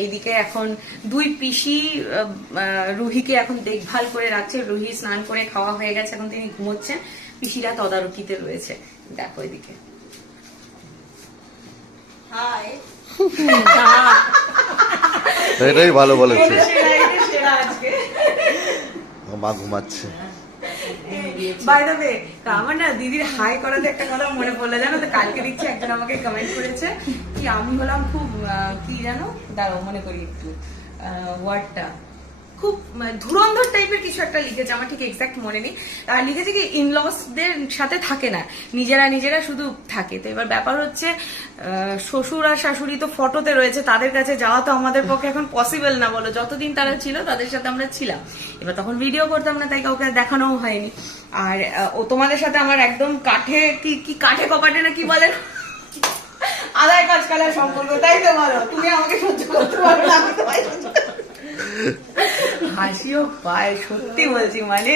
এইদিকে এখন দুই পিসি রুহিকে এখন দেখভাল করে রাখছে। রুহি স্নান করে খাওয়া হয়ে গেছে, এখন তিনি ঘুমোচ্ছেন, পিসিরা তদারকিতে রয়েছে। দেখো এদিকে এটাই ভালো বলেছে, মা ঘুমাচ্ছে। বাই দ্য ওয়ে, আমার না দিদির হাই করাতে একটা কথা মনে পড়লো, জানো তো? কালকে দেখছি একজন আমাকে কমেন্ট করেছে কি আমি হলাম খুব কি জানো, দাঁড়াও মনে করি একটু ওয়ার্ডটা, খুব ধুরন্ধর টাইপের কিছু একটা লিখেছে, আমার ঠিক এক্সাক্ট মনে নেই। আর লিখেছে কি ইনলসদের সাথে থাকে না, নিজেরা শুধু থাকে। তো এবার ব্যাপার হচ্ছে শ্বশুর আর শাশুড়ি তো ফটোতে রয়েছে, তাদের কাছে যাওয়া তো আমাদের পক্ষে এখন পসিবল না, বলো। যতদিন তারা ছিল তাদের সাথে আমরা ছিলাম, এবার তখন ভিডিও করতাম না, তাই কাউকে দেখানোও হয়নি। আর ও তোমাদের সাথে আমার একদম কাঠে কি কাঠে কপাটে না কি বলেন, আদায় কাজ কালার সম্পর্ক, তাই তো? বলো, তুমি আমাকে সহ্য করতে পারো না, আমি তোমায় সহ্য করতে। হাসিও পায়, সত্যি বলছি, মানে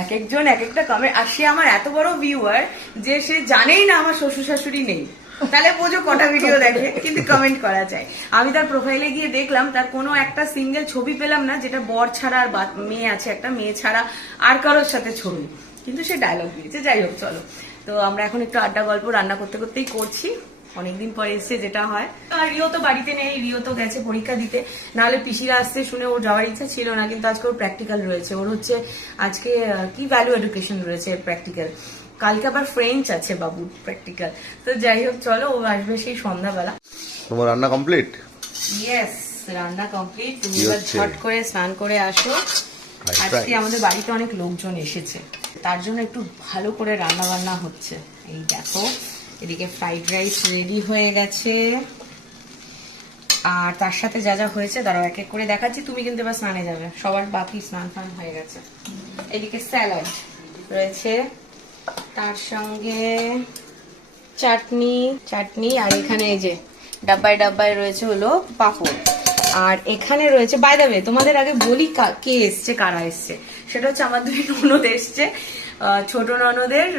এক একজন এক একটা কমেন্ট। আর সে আমার এত বড় ভিউয়ার যে সে জানেই না আমার শ্বশুর শাশুড়ি নেই, তাহলে বোঝো কটা ভিডিও দেখে, কিন্তু কমেন্ট করা যায়। আমি তার প্রোফাইলে গিয়ে দেখলাম তার কোনো একটা সিঙ্গেল ছবি পেলাম না যেটা বর ছাড়া আর মেয়ে আছে একটা, মেয়ে ছাড়া আর কারোর সাথে ছবি, কিন্তু সে ডায়লগ দিয়েছে। যাই হোক, চলো, তো আমরা এখন একটু আড্ডা গল্প রান্না করতে করতেই করছি, অনেকদিন পরে এসছে যেটা হয়। আর রিও তো বাড়িতে নেই, রিও তো গেছে পরীক্ষা দিতে, নাহলে পিসিরা আসছে শুনে ওর যাওয়ার ইচ্ছা ছিল না, কিন্তু আজকে ওর প্র্যাকটিক্যাল রয়েছে। ওর হচ্ছে আজকে কি ভ্যালু এডুকেশন রয়েছে প্র্যাকটিক্যাল, কালকে আবার ফ্রেঞ্চ আছে বাবুর প্র্যাকটিক্যাল। তো যাই হোক, চলো, ও আসবে সেই সন্ধ্যাবেলা। তোমার রান্না কমপ্লিট? ইয়েস, রান্না কমপ্লিট। তুমি এবার ঝট করে স্নান করে আসো। আজকে আমাদের বাড়িতে অনেক লোকজন এসেছে, তার জন্য একটু ভালো করে রান্না বান্না হচ্ছে। এই দেখো, এদিকে ফ্রাইড রাইস রেডি হয়ে গেছে, আর তার সাথে যা যা হয়েছে দাঁড়াও এক এক করে দেখাচ্ছি। তুমি কিন্তু এবার স্নানে যাবে, সবার বাকি স্নান ফান হয়ে গেছে। এদিকে স্যালাড রয়েছে, তার সঙ্গে চাটনি, আর এখানে এই যে ডাব্বায় রয়েছে হলো পাঁপড়। আর এখানে রয়েছে, বাই দ্য ওয়ে তোমাদের আগে বলি কে এসছে, কারা এসছে। সেটা হচ্ছে আমার দুই ননদ এসছে, ছোট ননদের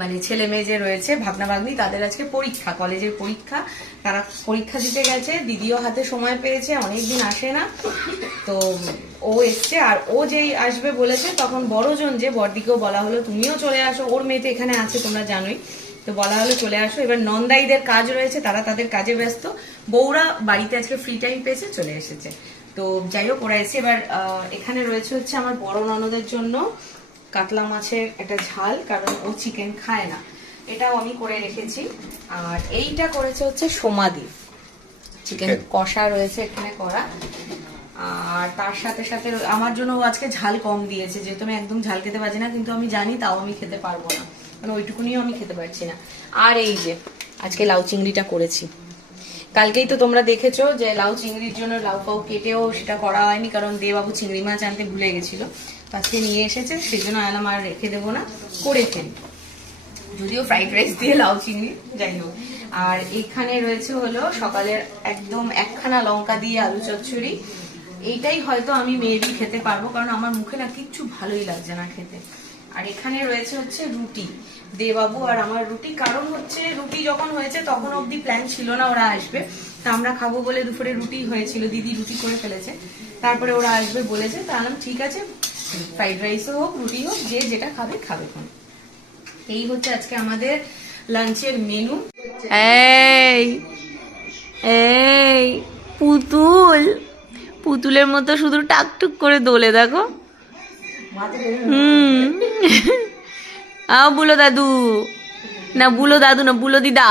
মানে ছেলে মেয়ে যে রয়েছে ভাগনা ভাগ্নি, তাদের আজকে পরীক্ষা, কলেজের পরীক্ষা, তারা পরীক্ষা দিতে গেছে। দিদিও হাতে সময় পেয়েছে, অনেকদিন আসে না, তো ও এসছে। আর ও যেই আসবে বলেছে, তখন বড়জন যে বড়দিকেও বলা হলো তুমিও চলে আসো, ওর মেয়ে তো এখানে আছে তোমরা জানোই, তো বলা হলো চলে আসো। এবার নন্দাইদের কাজ রয়েছে, তারা তাদের কাজে ব্যস্ত, বউরা বাড়িতে আজকে ফ্রি টাইম পেয়েছে, চলে এসেছে। তো যাই হোক, ওরা এসে এবার এখানে রয়েছে হচ্ছে আমার বড় ননদের জন্য কাতলা মাছের একটা ঝাল, কারণ ও চিকেন খায় না, এটাও আমি করে রেখেছি। আর এইটা করেছে হচ্ছে সোমাদি, চিকেন কষা রয়েছে এখানে করা। আর তার সাথে সাথে আমার জন্য ও আজকে ঝাল কম দিয়েছে, যেহেতু আমি একদম ঝাল খেতে পারছি না, কিন্তু আমি জানি তাও আমি খেতে পারবো না, মানে ওইটুকুনিও আমি খেতে পারছি না। আর এই যে আজকে লাউ চিংড়িটা করেছি, কালকেই তো তোমরা দেখেছো যে লাউ চিংড়ির জন্য লাউ ফাউ কেটেও সেটা করা হয়নি, কারণ দেবাবু চিংড়ি মাছ আনতে ভুলে গেছিল, আজকে নিয়ে এসেছে, সেই জন্য আলাম আর রেখে দেবো না, করে ফেলি। যদিও ফ্রাইড রাইস দিয়ে লাউ চিংড়ি, যাই হোক। আর এখানে রয়েছে হলো সকালের একদম একখানা লঙ্কা দিয়ে আলু চচ্চড়ি, এইটাই হয়তো আমি মেবি খেতে পারবো, কারণ আমার মুখে না কিচ্ছু ভালোই লাগছে না খেতে। আর এখানে রয়েছে হচ্ছে রুটি, দেবাবু আর আমার রুটি, কারণ হচ্ছে রুটি যখন হয়েছে তখন অব্দি প্ল্যান ছিল না ওরা আসবে, তা আমরা খাবো বলে দুপুরে রুটি হয়েছিল, দিদি রুটি করে ফেলেছে, তারপরে ওরা আসবে বলেছে, তাহলে ঠিক আছে ফ্রাইড রাইসও হোক রুটি হোক, যে যেটা খাবে খাবে। এই হচ্ছে আজকে আমাদের লাঞ্চের মেনু। এই পুতুলের মতো শুধু টাকটুক করে দোলে, দেখো। বুলো দাদু না, বুলো দিদা।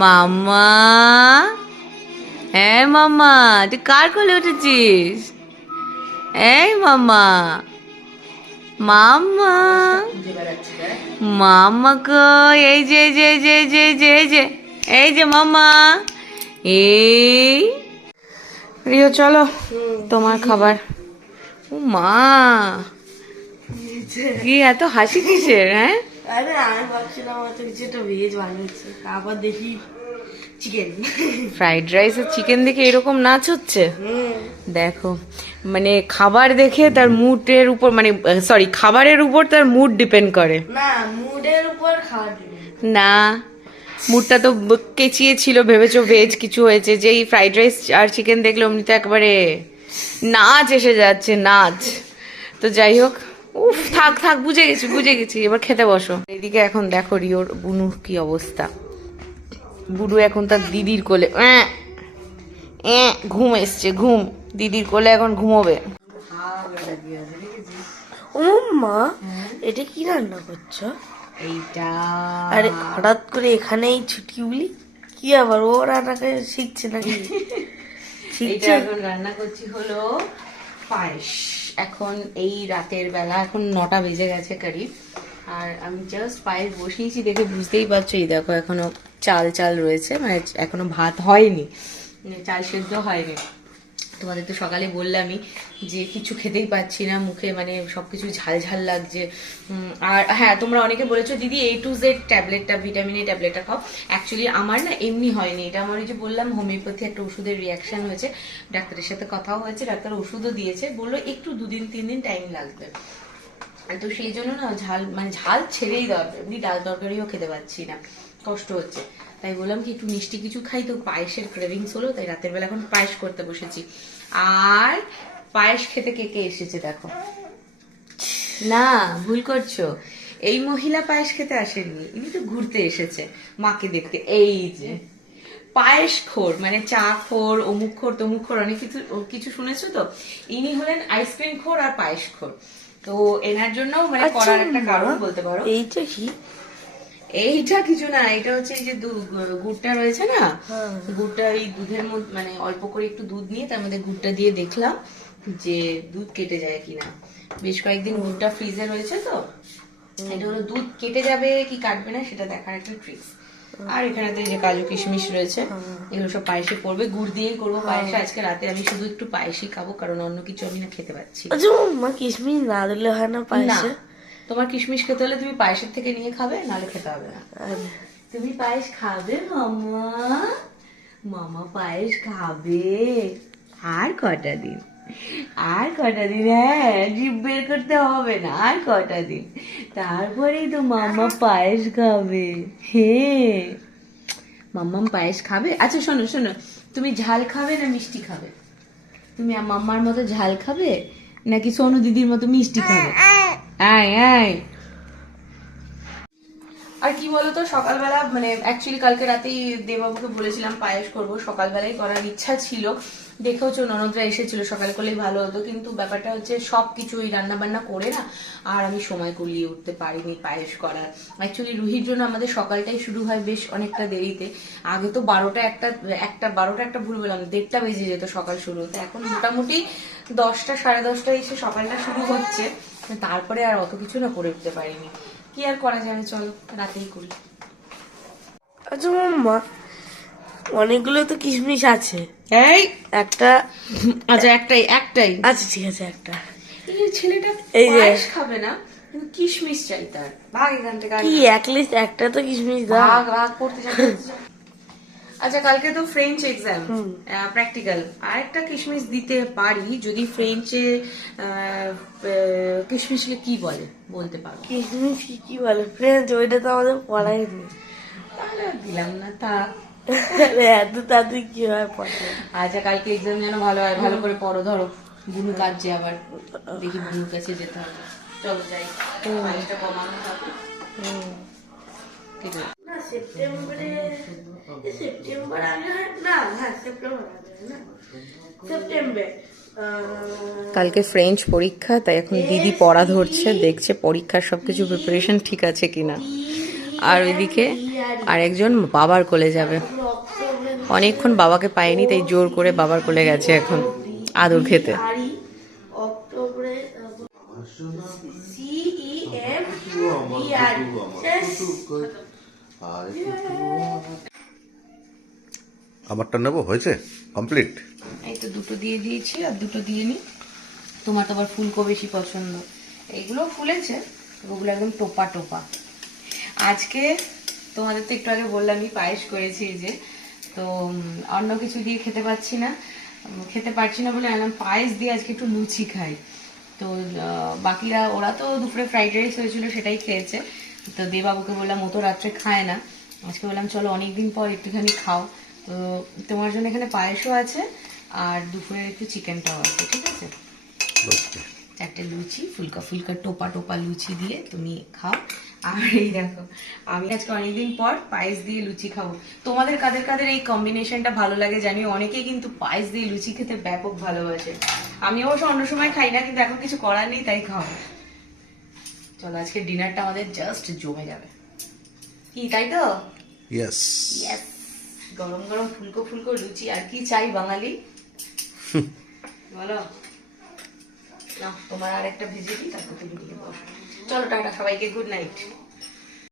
মামা, হ্যাঁ মামা, তুই কার কোলে উঠেছিস? এই মামা, মামা কই? এই যে মামা, এই রিও চলো তোমার খাবার। ও মা, কি এত হাসি কিসের? হ্যাঁ, আরে আমি ভাবছিলাম হয়তো কিছুটা ভেজ বানাচ্ছে, তারপর দেখি চিকেন, ফ্রাইড রাইস আর চিকেন দেখে এরকম নাচ হচ্ছে। দেখো, মানে খাবার দেখে তার মুডের উপর, মানে সরি খাবারের উপর তার মুড ডিপেন্ড করে না, মুডের উপর খাওয়া না, মুডটা তো কেচিয়ে ছিল, ভেবেছো ভেজ কিছু হয়েছে, যেই ফ্রাইড রাইস আর চিকেন দেখলে অমনি তো একবারে নাচ এসে যাচ্ছে, নাচ। তো যাই হোক, উফ থাক থাক, বুঝে গেছি, এবার খেতে বসো। এদিকে এখন দেখো রিওর বুনুর কি অবস্থা। বুনু এখন তার দিদির কোলে ঘুম এসছে, ঘুম, দিদির কোলে এখন ঘুমোবে। ও মা, এটা কি রান্না করছো? এইটা আরে হঠাৎ করে এখানে এই ছুটিগুলি কি আবার ও রান্নাটা শিখছে নাকি? এইটা শিখছে? এখন রান্না করছি হলো পায়েস। এখন এই রাতের বেলা, এখন 9টা বেজে গেছে করিব, আর আমি জাস্ট পায়েস বসিয়েছি দেখে বুঝতেই পারছো, এই দেখো এখনো চাল রয়েছে, মানে এখনো ভাত হয়নি, মানে চাল সেদ্ধ হয়নি। তোমাদের তো সকালে বললামই যে কিছু খেতেই পাচ্ছি না, মুখে মানে সবকিছু ঝাল ঝাল লাগছে। আর হ্যাঁ, তোমরা অনেকে বলেছো দিদি A to Z ট্যাবলেটটা, ভিটামিন এ ট্যাবলেটটা খাও। অ্যাকচুয়ালি আমার না এমনি হয়নি, এটা আমার ওই যে বললাম হোমিওপ্যাথি একটা ওষুধের রিয়াকশন হয়েছে। ডাক্তারের সাথে কথাও হয়েছে, ডাক্তার ওষুধও দিয়েছে, বললো একটু 2-3 দিন টাইম লাগবে। তো সেই জন্য না ঝাল ছেড়েই দেওয়া, এমনি ডাল তরকারিও খেতে পাচ্ছি না, কষ্ট হচ্ছে। তাই বললাম কি একটু মিষ্টি কিছু খাই, তো পায়েসের ক্রেভিংস হলো, তাই রাতের বেলা এখন পায়েস করতে বসেছি। আর পায়েস খেতে কে কে এসেছে দেখো। না, ভুল করছো, এই মহিলা পায়েস খেতে আসেননি, ইনি তো ঘুরতে এসেছে মাকে দেখতে। এই যে পায়েস খোর, মানে চা খোর, অমুক খোর, তমুক খোর, অনেক কিছু কিছু শুনেছো তো। ইনি হলেন আইসক্রিম খোর আর পায়েস খোর। তো এনার জন্য মানে করার একটা কারণ বলতে পারো। এইটা কি? এইটা কিছু না, এটা হচ্ছে এই যে গুড়টা রয়েছে না, গুড়টা এই দুধের মধ্যে মানে অল্প করে একটু দুধ নিয়ে তার মধ্যে গুড়টা দিয়ে দেখলাম যে দুধ কেটে যায় কিনা। বেশ কয়েকদিন গুড়টা ফ্রিজে রয়েছে, তো এটা হলো দুধ কেটে যাবে কি কাটবে না সেটা দেখার একটা ট্রিক্স। আর এখানে তো এই যে কাজু কিশমিশ রয়েছে, এগুলো সব পায়েসে পড়বে, গুড় দিয়েই করবো পায়েসে আজকে রাতে। আমি শুধু একটু পায়েসই খাবো, কারণ অন্য কিছু আমি না খেতে পাচ্ছি। আচ্ছা মা, কিশমিশ না দিলে হয় না না, পায়েসে? তোমার কিশমিশ খেতে হলে তুমি পায়েসের থেকে নিয়ে খাবে, নাহলে খেতে হবে না। তুমি পায়েস খাবে মামা? মামা পায়েস খাবে। আর কটা দিন, আর কটা দিন, হ্যাঁ জিভ বের করতে হবে না, আর কটা দিন, তারপরেই তো মামা পায়েস খাবে। হ্যাঁ, মাম্মাম পায়েস খাবে। আচ্ছা শোনো শোনো, তুমি ঝাল খাবে না মিষ্টি খাবে? তুমি মাম্মার মতো ঝাল খাবে নাকি সোনু দিদির মতো মিষ্টি খাবে? আয় আয়। আর কি বলতো, সকালবেলা মানে অ্যাকচুয়ালি কালকে রাতেই দেবাবুকে বলেছিলাম পায়েস করব, সকালবেলায় করার ইচ্ছা ছিল। দেখেওছো ননদরা এসেছিল, সকাল করলেই ভালো হতো, কিন্তু ব্যাপারটা হচ্ছে সবকিছু ওই রান্না বান্না করে না আর আমি সময় কুলিয়ে উঠতে পারিনি পায়েস করার। অ্যাকচুয়ালি রুহির জন্য আমাদের সকালটাই শুরু হয় বেশ অনেকটা দেরিতে। আগে তো 12টা একটা ভুল বললাম, 1:30 বেজে যেত সকাল শুরু হতে। এখন মোটামুটি 10টা 10:30 এসে সকালটা শুরু হচ্ছে, তারপরে আর অত কিছু না করে উঠতে পারিনি। কি আর করা যাবে, চলো রাতেই করি। আচ্ছা মাম্মা, অনেকগুলো তো কিশমিশ আছে, এই একটা আচ্ছা একটাই আচ্ছা ঠিক আছে একটা। এই ছেলেটা এই যে। পায়েস খাবে না, কিন্তু কিশমিশ চাই তার। ভাগ এখান থেকে, কি অ্যাটলিস্ট একটা তো কিশমিশ দাও। ভাগ করতে যাবে। আচ্ছা কালকে তো ফ্রেঞ্চ এক্সাম, প্র্যাকটিক্যাল, আর একটা কিশমিশ দিতে পারি যদি ফ্রেঞ্চে কিশমিশকে কি বলে বলতে পারো। কিশমিশ কি বলে ফ্রেন্ড, ওইটা তো আমাদের পড়ায়নি। তাহলে আর দিলাম না, তা এত তাড়াতাড়ি কিভাবে পড়ায়? আচ্ছা কালকে এক্সাম যেন ভালো হয়, ভালো করে পড়ো। ধরো বুনু কাঁদছে আবার, দেখি বুনুর কাছে যেতে হবে। চলো যাই, পায়েসটা কমানো হবে। ঠিক আছে। না সেপ্টেম্বরে, সেপ্টেম্বর আগে হয় না? হ্যাঁ সেপ্টেম্বর আগে হয় না? সেপ্টেম্বর। কালকে ফ্রেঞ্চ পরীক্ষা, তাই এখন দিদি পড়া ধরছে, দেখছে পরীক্ষার সবকিছু প্রিপারেশন ঠিক আছে কিনা। আর ওইদিকে আরেকজন বাবার কোলে যাবে, অনেকক্ষণ বাবাকে পায়নি, তাই জোর করে বাবার কোলে গেছে এখন আদর খেতে। অক্টোবরে আমারটা নেবো, হয়েছে কমপ্লিট। এই তো দুটো দিয়ে দিয়েছি, আর দুটো দিয়ে নি। তোমার তো আবার ফুলকো বেশি পছন্দ, এইগুলো ফুলেছে, ওগুলো একদম টোপা টোপা। আজকে তোমাদের তো একটু আগে বললামই পায়েস করেছি যে, তো অন্য কিছু দিয়ে খেতে পারছি না বলে আনলাম পায়েস দিয়ে আজকে একটু লুচি খাই। তো বাকিরা, ওরা তো দুপুরে ফ্রাইড রাইস হয়েছিল সেটাই খেয়েছে। তো দেবাবুকে বললাম ও তো রাত্রে খায় না, আজকে বললাম চলো অনেকদিন পর একটুখানি খাও, তো তোমার জন্য এখানে পায়েসও আছে আর দুপুরের একটু চিকেনটাও আছে, ঠিক আছে? ওকে। একটা লুচি ফুলকা ফুলকা টোপা টোপা লুচি দিয়ে তুমি খাও। আর এই দেখো আমি আজকে অনেকদিন পর পায়েস দিয়ে লুচি খাবো। তোমাদের কাদের কাদের এই কম্বিনেশনটা ভালো লাগে জানি, অনেকেই কিন্তু পায়েস দিয়ে লুচি খেতে ব্যাপক ভালোবাসে। আমি অবশ্য অন্য সময় খাই না, কিন্তু এখন কিছু করার নেই তাই খাও। চলো আজকে ডিনারটা আমাদের জাস্ট জমে যাবে, কি তাই তো? ইয়েস। ইয়েস, গরম গরম ফুলকো ফুলকো লুচি, আর কি চাই বাঙালি বলো? না তোমার আর একটা ভেজে দিই, তারপর তুমি দিয়ে বসো। চলো টাটা সবাইকে, গুড নাইট।